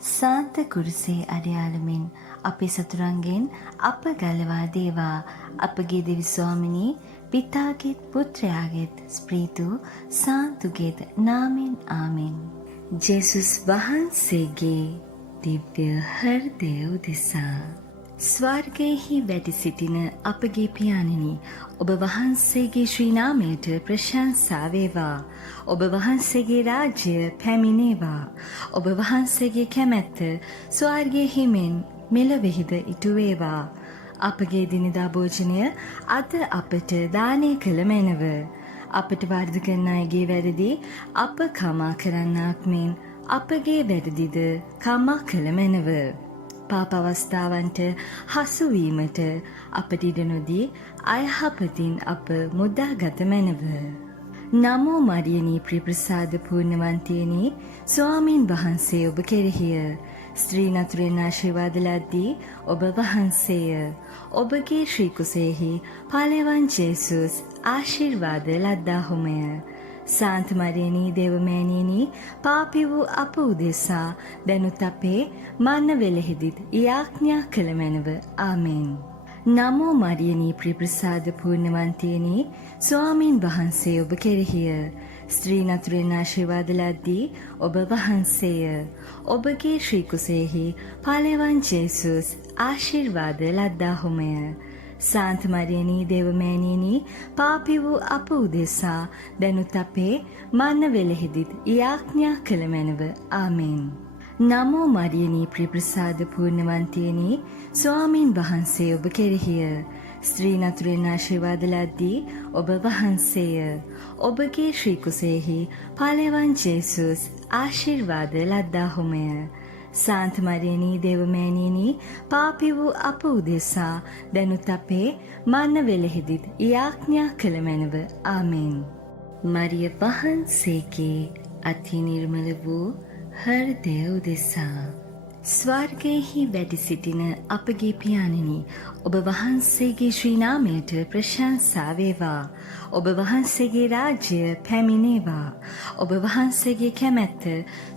සාන්ත කුරුසේ අඩයාලමින් අපේ සතුරන්ගෙන් අප ගලවා දේවා. අපගේ දෙවි ස්වාමිනී පිතාගේත් පුත්‍රයාගේත් ස්ප්‍රීතු සාන්තුගේත් නාමෙන් ආමෙන්. ජේසුස් වහන්සේගේ දිව්‍ය හෘදය උදෙසා ස්වර්ගයෙහි වැඩ සිටින අපගේ පියාණෙනි, ඔබ වහන්සේගේ ශ්‍රී නාමයට ප්‍රශංසා වේවා. ඔබ වහන්සේගේ රාජ්‍ය පැමිණේවා. ඔබ වහන්සේගේ කැමැත්ත ස්වර්ගයෙහි මෙන් මෙලොවෙහිද ඉටු වේවා. අපගේ දිනදා භෝජනය අද අපට දානය කළ මැනව. අපට වර්ධ කරන අයගේ වැරදි අප කමා කරන්නාක් මෙන් අපගේ වැරදිද කමා කළ මැනව. පාප අවස්ථාවන්ට හසුවීමට අපට ඉඩ නොදී අයහපතින් අප මුදාගත මැනව. නමෝ මරියනී ප්‍රියප්‍රසාද පූර්ණවන්තියනි, ස්වාමීන් වහන්සේ ඔබ කෙරෙහිය. ස්ත්‍රීන් අතුරෙන් ආශිර්වාද ලද්දී ඔබ වහන්සේය. ඔබගේ ශ්‍රී කුසෙහි පළවන් ජේසුස් ආශිර්වාද ලද්දාහුමය. සාන්ත මරියනී දේවමෑණියනි, පාපී වූ අප උදෙසා දැනුත් අපේ මරණ වේලෙහිදීත් යාඥා කළ මැනව. ආමෙන්. නමෝ මරියනී ප්‍රියප්‍රසාද පූර්ණවන්තියනි, ස්වාමීන් වහන්සේ ඔබ කෙරෙහිය. ස්ත්‍රීන් අතුරෙන් ආශිර්වාද ලද්දී ඔබ වහන්සේය. ඔබගේ ශ්‍රී කුසෙහි පළවන් ජේසුස් ආශිර්වාද ලද්දාහුමය. සාන්ත මරියනී දේවමෑණියනි, පාපී වූ අප උදෙසා දැනුත් අපේ මරණ වේලෙහිදීත් යාඥා කළ මැනව. ආමෙන්. නමෝ මරියනී ප්‍රියප්‍රසාද පූර්ණවන්තියනි, ස්වාමීන් වහන්සේ ඔබ කෙරෙහිය. ස්ත්‍රීන් අතුරෙන් ආශිර්වාද ලද්දී ඔබ වහන්සේය. ඔබගේ ශ්‍රී කුසෙහි පළවන් ජේසුස් ආශිර්වාද ලද්දාහුමය. සාන්ත මරියනී දේවමෑණියනි, පාපී වූ අප උදෙසා දැනුත් අපේ මරණ වේලෙහිදීත් යාඥා කළ මැනව. ආමෙන්. මරිය වහන්සේගේ අති නිර්මල වූ හෘදය උදෙසා ස්වර්ගයෙහි වැඩ සිටින අපගේ පියාණෙනි, ඔබ වහන්සේගේ ශ්‍රී නාමයට ප්‍රශංසා වේවා. ඔබ වහන්සේගේ රාජ්‍ය පැමිණේවා. ඔබ වහන්සේගේ කැමැත්ත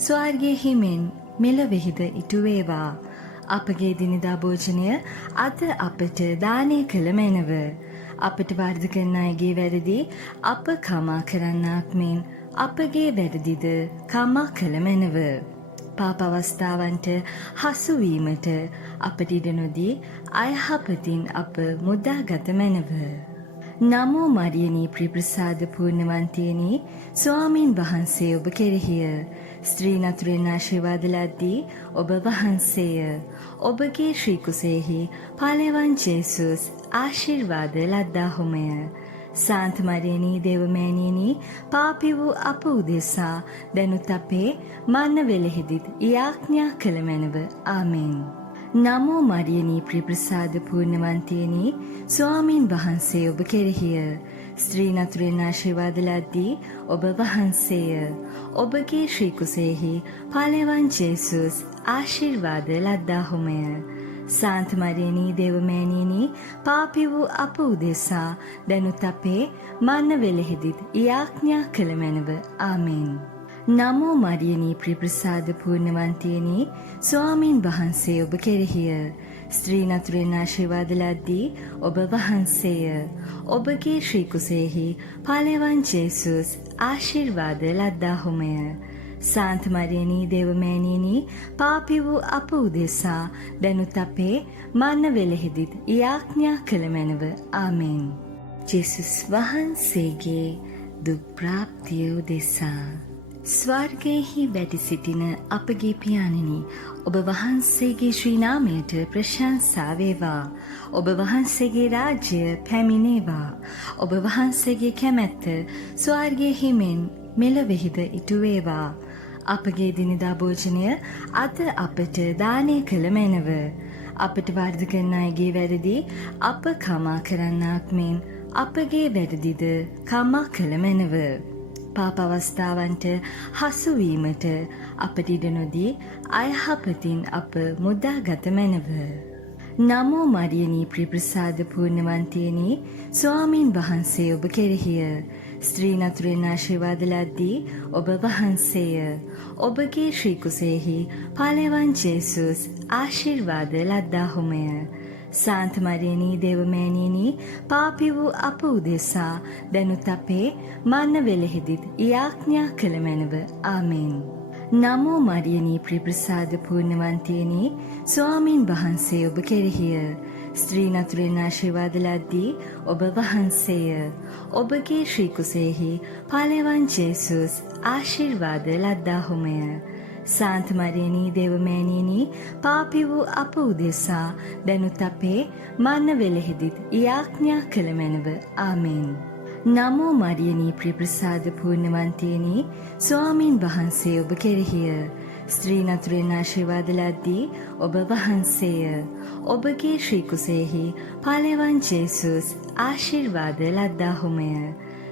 ස්වර්ගයෙහි මෙන් මෙලොවෙහිද ඉටු වේවා. අපගේ දිනදා භෝජනය අද අපට දානය කළ මැනව. අපට වර්ධ කරන අයගේ වැරදි අප කමා කරන්නාක් මෙන් අපගේ වැරදිද කමා කළ මැනව. පාප අවස්ථාවන්ට හසුවීමට අපට ඉඩ නොදී අයහපතින් අප මුදාගත මැනව. නමෝ මරියනී ප්‍රියප්‍රසාද පූර්ණවන්තියනි, ස්වාමීන් වහන්සේ ඔබ කෙරෙහිය. ස්ත්‍රීන් අතුරෙන් ආශිර්වාද ලද්දී ඔබ වහන්සේය. ඔබගේ ශ්‍රී කුසෙහි පළවන් ජේසුස් ආශිර්වාද ලද්දාහුමය. සාන්ත මරියනී දේවමෑණියනි, පාපී වූ අප උදෙසා දැනුත් අපේ මරණ වේලෙහිදීත් යාඥා කළ මැනව. ආමෙන්. නමෝ මරියනී ප්‍රියප්‍රසාද පූර්ණවන්තියනි, ස්වාමීන් වහන්සේ ඔබ කෙරෙහිය. ස්ත්‍රීන් අතුරෙන් ආශිර්වාද ලද්දී ඔබ වහන්සේය. ඔබගේ ශ්‍රී කුසෙහි පළවන් ජේසුස් ආශිර්වාද ලද්දාහුමය. සාන්ත මරියනී දේවමෑණියනි, පාපී වූ අප උදෙසා දැනුත් අපේ මරණ වේලෙහිදීත් යාඥා කළ මැනව. ආමෙන්. නමෝ මරියනී ප්‍රියප්‍රසාද පූර්ණවන්තියනි, ස්වාමීන් වහන්සේ ඔබ කෙරෙහිය. ස්ත්‍රීන් අතුරෙන් ආශිර්වාද ලද්දී ඔබ වහන්සේය. ඔබගේ ශ්‍රී කුසෙහි පළවන් ජේසුස් ආශිර්වාද ලද්දාහුමය. සාන්ත මරියනී දේවමෑණියනි, පාපී වූ අප උදෙසා දැනුත් අපේ මරණ වේලෙහිදීත් යාඥා කළ මැනව. ආමෙන්. ජේසුස් වහන්සේගේ දුක් ප්‍රාප්තිය උදෙසා ස්වර්ගයෙහි වැඩ සිටින අපගේ පියාණෙනි, ඔබ වහන්සේගේ ශ්‍රී නාමයට ප්‍රශංසා වේවා. ඔබ වහන්සේගේ රාජ්‍ය පැමිණේවා. ඔබ වහන්සේගේ කැමැත්ත ස්වර්ගයෙහි මෙන් මෙලොවෙහිද ඉටු වේවා. අපගේ දිනදා භෝජනය අද අපට දානය කළ මැනව. අපට වර්ධ කරන අයගේ වැරදි අප කමා කරන්නාක් මෙන් අපගේ වැරදිද කමා කළ මැනව. පාප අවස්ථාවන්ට හසුවීමට අපට ඉඩ නොදී අයහපතින් අප මුදාගත මැනව. නමෝ මරියනී ප්‍රියප්‍රසාද පූර්ණවන්තියනි, ස්වාමීන් වහන්සේ ඔබ කෙරෙහිය. ස්ත්‍රී නතුරෙන් ආශිර්වාද ලද්දී ඔබ වහන්සේය. ඔබගේ ශ්‍රී කුසෙහි පළවන් ජේසුස් ආශිර්වාද ලද්දාහුමය. සාන්ත මරියනී දේවමෑණියනි පාපී වූ අප උදෙසා දැනුත් අපේ මරණ වේලෙහිදීත් යාඥා කළ මැනව. ආමේන්. නමෝ මරියනී ප්‍රිප්‍රසාද පූර්ණවන්තියනි ස්වාමින් වහන්සේ ඔබ කෙරෙහිය. ස්ත්‍රී නතුරෙන් ආශිර්වාද ලද්දී ඔබ වහන්සේය. ඔබගේ ශ්‍රී කුසෙහි පළවන් ජේසුස් ආශිර්වාද ලද්දාහුමය. සාන්ත මරියනී දේවමෑණියනි පාපී වූ අප උදෙසා දැනුත් අපේ මරණ වේලෙහිදීත් යාඥා කළ මැනව. ආමේන්. නමෝ මරියනී ප්‍රිප්‍රසාද පූර්ණවන්තියනි ස්වාමින් වහන්සේ ඔබ කෙරෙහිය. ස්ත්‍රී නතුරෙන් ආශිර්වාද ලද්දී ඔබ වහන්සේය. ඔබගේ ශ්‍රී කුසෙහි පළවන් ජේසුස් ආශිර්වාද ලද්දාහුමය.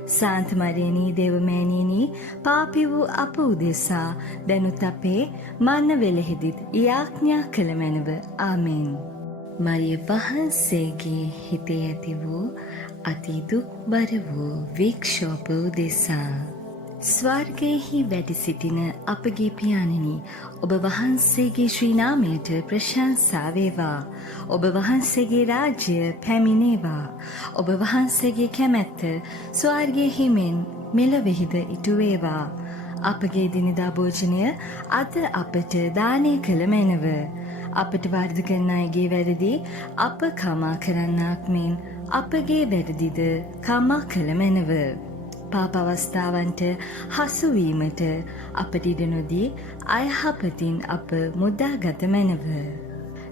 සාන්ත මරියනී දේවමෑණියනි පාපී වූ අප උදෙසා දැනුත් අපේ මරණ වේලෙහිදීත් යාඥා කළ මැනව. ආමේන්. මරිය වහන්සේගේ හිතේ ඇති වූ අති දුක්බර වූ වික්ෂෝප උදෙසා ස්වර්ගයෙහි වැඩ සිටින අපගේ පියාණෙනි ඔබ වහන්සේගේ ශ්‍රී නාමයට ප්‍රශංසා වේවා. ඔබ වහන්සේගේ රාජ්‍ය පැමිණේවා. ඔබ වහන්සේගේ කැමැත්ත ස්වර්ගයෙහි මෙන් මෙලොවෙහිද ඉටු වේවා. අපගේ දිනදා භෝජනය අද අපට දානය කළ මැනව. අපට වරද කරන අයගේ වැරදි අප කමා කරන්නාක් මෙන් අපගේ වැරදිද කමා කළ මැනව. පාප අවස්ථාවන්ට හසුවීමට අපට ඉඩ නොදී අයහපතින් අප මුදාගත මැනව.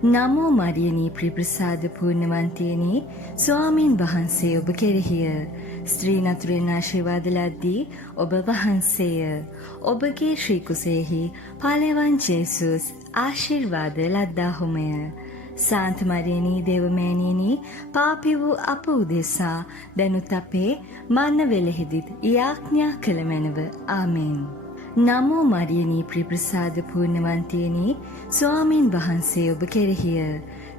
නමෝ මරියනී ප්‍රිප්‍රසාද පූර්ණවන්තියනි ස්වාමින් වහන්සේ ඔබ කෙරෙහිය. ස්ත්‍රී නතුරෙන් ආශිර්වාද ලද්දී ඔබ වහන්සේය. ඔබගේ ශ්‍රී කුසෙහි පළවන් ජේසුස් ආශිර්වාද ලද්දාහුමය. සාන්ත මරියනී දේවමෑණියනි පාපී වූ අප උදෙසා දැනුත් අපේ මරණ වේලෙහිදීත් යාඥා කළ මැනව. ආමේන්. නමෝ මරියනී ප්‍රිප්‍රසාද පූර්ණවන්තියනි ස්වාමින් වහන්සේ ඔබ කෙරෙහිය.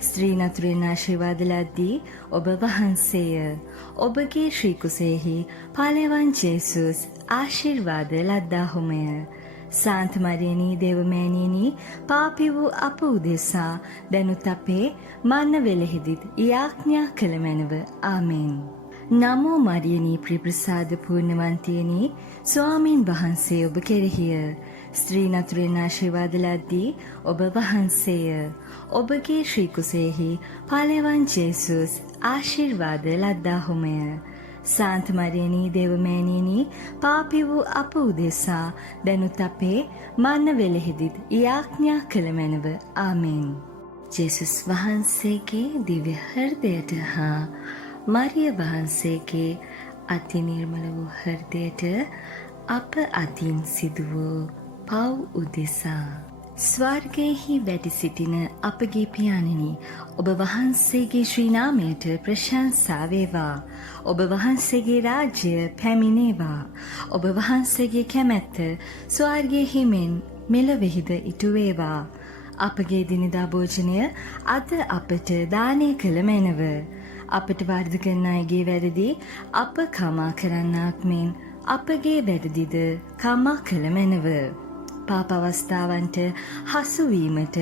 ස්ත්‍රී නතුරෙන් ආශිර්වාද ලද්දී ඔබ වහන්සේය. ඔබගේ ශ්‍රී කුසෙහි පළවන් ජේසුස් ආශිර්වාද ලද්දාහුමය. සාන්ත මරියනී දේවමෑණියනි පාපී වූ අප උදෙසා දැනුත් අපේ මරණ වේලෙහිදීත් යාඥා කළ මැනව. ආමේන්. නමෝ මරියනී ප්‍රිප්‍රසාද පූර්ණවන්තියනි ස්වාමින් වහන්සේ ඔබ කෙරෙහිය. ස්ත්‍රී නතුරෙන් ආශිර්වාද ලද්දී ඔබ වහන්සේය. ඔබගේ ශ්‍රී කුසෙහි පළවන් ජේසුස් ආශිර්වාද ලද්දාහුමය. සාන්ත මරියනී දේවමෑණියනි පාපී වූ අප උදෙසා දැනුත් අපේ මරණ වේලෙහිදීත් යාඥා කළ මැනව. ආමේන්. ජේසුස් වහන්සේගේ දිව්‍ය හෘදයට හා මරිය වහන්සේගේ අති නිර්මල වූ හෘදයට අප අතින් සිදු වූ පව් උදෙසා ස්වර්ගයෙහි වැඩ සිටින අපගේ පියාණෙනි ඔබ වහන්සේගේ ශ්‍රී නාමයට ප්‍රශංසා වේවා. ඔබ වහන්සේගේ රාජ්‍ය පැමිණේවා. ඔබ වහන්සේගේ කැමැත්ත ස්වර්ගයෙහි මෙන් මෙලොවෙහිද ඉටු වේවා. අපගේ දිනදා භෝජනය අද අපට දානය කළ මැනව. අපට වරද කරන අයගේ වැරදි අප කමා කරන්නාක් මෙන් අපගේ වැරදිද කමා කළ මැනව. පාප අවස්ථාවන්ට හසුවීමට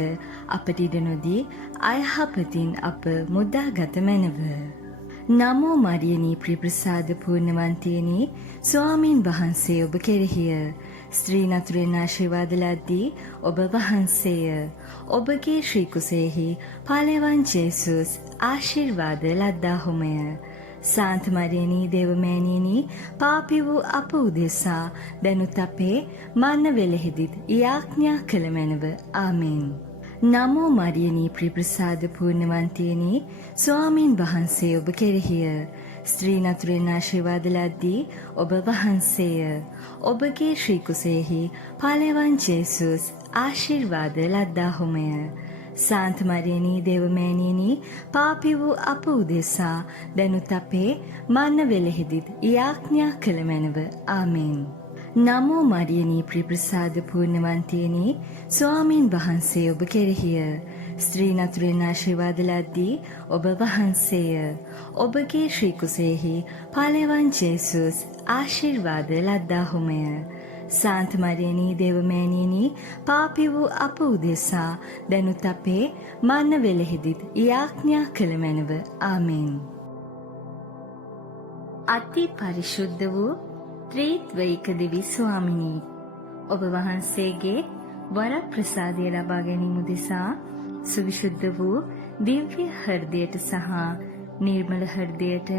අපට ඉඩ නොදී අයහපතින් අප මුදාගත මැනව. නමෝ මරියනී ප්‍රිප්‍රසාද පූර්ණවන්තියනි ස්වාමින් වහන්සේ ඔබ කෙරෙහිය. ස්ත්‍රී නතුරෙන් ආශිර්වාද ලද්දී ඔබ වහන්සේය. ඔබගේ ශ්‍රී කුසෙහි පළවන් ජේසුස් ආශිර්වාද ලද්දාහුමය. සාන්ත මරියනී දේවමෑණියනි පාපී වූ අප උදෙසා දැනුත් අපේ මරණ වේලෙහිදීත් යාඥා කළ මැනව. ආමේන්. නමෝ මරියනී ප්‍රිප්‍රසාද පූර්ණවන්තියනි ස්වාමින් වහන්සේ ඔබ කෙරෙහිය. ස්ත්‍රී නතුරෙන් ආශිර්වාද ලද්දී ඔබ වහන්සේය. ඔබගේ ශ්‍රී කුසෙහි පළවන් ජේසුස් ආශිර්වාද ලද්දාහුමය. සාන්ත මරියනී දේවමෑණියනි පාපී වූ අප උදෙසා දැනුත් අපේ මරණ වේලෙහිදීත් යාඥා කළ මැනව. ආමේන්. නමෝ මරියනී ප්‍රිප්‍රසාද පූර්ණවන්තියනි ස්වාමින් වහන්සේ ඔබ කෙරෙහිය. ස්ත්‍රී නතුරෙන් ආශිර්වාද ලද්දී ඔබ වහන්සේය. ඔබගේ ශ්‍රී කුසෙහි පළවන් ජේසුස් ආශිර්වාද ලද්දාහුමය. සාන්ත මරියනී දේවමෑණියනි පාපී වූ අප උදෙසා දැනුත් අපේ මරණ වේලෙහිදීත් යාඥා කළ මැනව. ආමෙන්. අති පරිශුද්ධ වූ ත්‍රිත්වයික දෙවි ස්වාමිනී, ඔබ වහන්සේගේ වරප්‍රසාදය ලබා ගැනීම උදෙසා සුවිශුද්ධ වූ දිව්‍ය හෘදයට සහ නිර්මල හෘදයට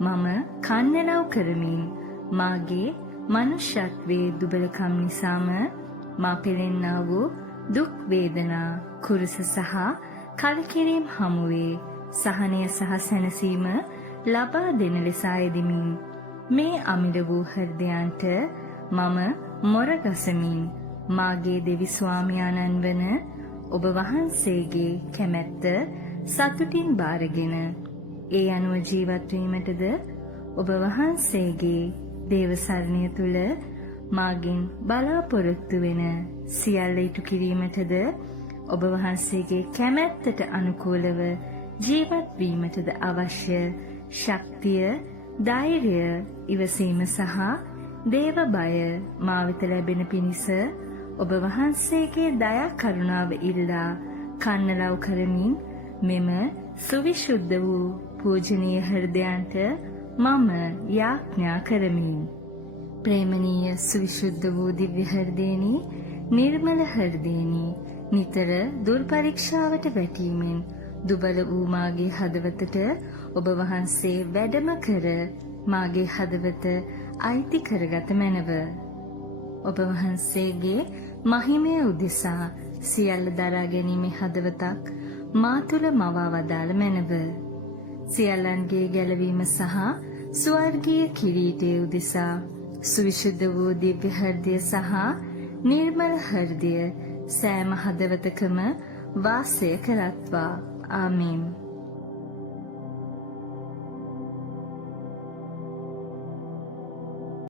මම කන්නලව් කරමින් මාගේ මනුෂ්‍යත්වයේ දුබලකම් නිසාම මා පෙළෙන්නා වූ දුක් වේදනා කුරුස සහ කලකිරීම හමුවේ සහනය සහ සැනසීම ලබා දෙන ලෙස අයදිමින් මේ අමිල වූ හෘදයන්ට මම මොරගසමින් මාගේ දෙවි ස්වාමියාණන් වන ඔබ වහන්සේගේ කැමැත්ත සතුටින් බාරගෙන ඒ අනුව ජීවත් වීමටද ඔබ වහන්සේගේ දේව සරණිය තුල මාගින් බලාපොරොත්තු වෙන සියල්ල ඉටු කිරීමටද ඔබ වහන්සේගේ කැමැත්තට අනුකූලව ජීවත් වීමටද අවශ්‍ය ශක්තිය, ධෛර්යය, ඉවසීම සහ දේව බය මා වෙත ලැබෙන පිණිස ඔබ වහන්සේගේ දයා කරුණාව ඉල්ලා කන්නලව් කරමින් මෙම සුවිශුද්ධ වූ පූජනීය හෘදයන්ට මම යාඥා කරමි. ප්‍රේමනීය සුවිශුද්ධ වූ දිව්‍ය හෘදේනි, නිර්මල හෘදේනි, නිතර දුර්පරීක්ෂාවට වැටීමෙන් දුබල වූ මාගේ හදවතට ඔබ වහන්සේ වැඩම කර මාගේ හදවත අයිති කරගත මැනව. ඔබ වහන්සේගේ මහිමය උදෙසා සියල්ල දරා ගැනීමේ හදවතක් මා තුළ මවා වදාළ මැනව. සියල්ලන්ගේ ගැලවීම සහ ස්වර්ගීය කිරීටය උදෙසා සුවිශුද්ධ වූ දිව්‍ය හෘදය සහ නිර්මල හෘදය සෑම හදවතකම වාසය කරත්වා. ආමේන්.